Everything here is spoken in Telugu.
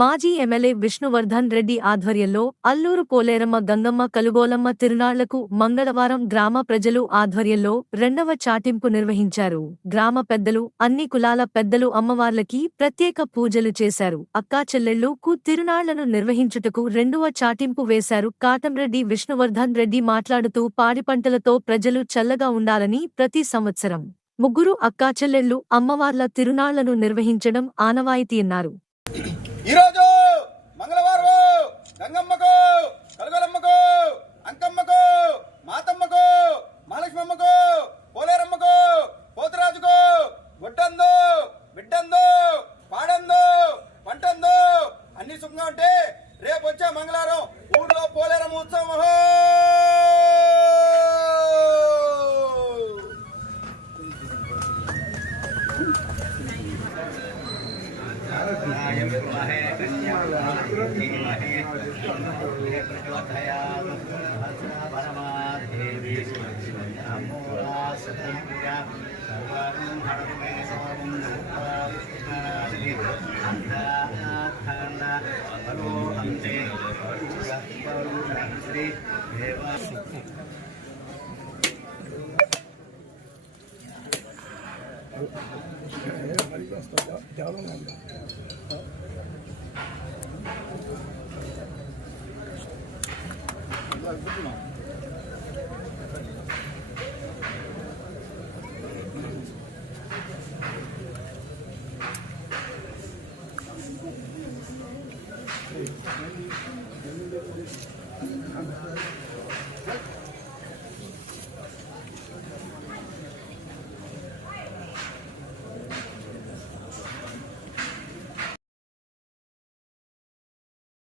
మాజీ ఎమ్మెల్యే విష్ణువర్ధన్ రెడ్డి ఆధ్వర్యంలో అల్లూరు పోలేరమ్మ గంగమ్మ కలుగోలమ్మ తిరునాళ్లకు మంగళవారం గ్రామ ప్రజలు ఆధ్వర్యంలో రెండవ చాటింపు నిర్వహించారు. గ్రామ పెద్దలు, అన్ని కులాల పెద్దలు అమ్మవార్లకి ప్రత్యేక పూజలు చేశారు. అక్కాచెల్లెళ్లు కు తిరునాళ్లను నిర్వహించుటకు రెండవ చాటింపు వేశారు. కాటంరెడ్డి విష్ణువర్ధన్ రెడ్డి మాట్లాడుతూ పాడి పంటలతో ప్రజలు చల్లగా ఉండాలని ప్రతి సంవత్సరం ముగ్గురు అక్కాచెల్లెళ్లు అమ్మవార్ల తిరునాళ్లను నిర్వహించడం ఆనవాయితీ అన్నారు. ఈరోజు మంగళవారం గంగమ్మకు, కలుగోలమ్మకు, అంకమ్మకు, మాతమ్మకు, మహాలక్ష్మమ్మకు, పోలేరమ్మకు, పోతురాజుకు గొడ్డందు, బిడ్డందు, పాడందు, పంటందు అన్ని సుఖంగా ఉంటే రేపు వచ్చే మంగళవారం ఊళ్ళో పోలేరమ్మ ఉత్సవం.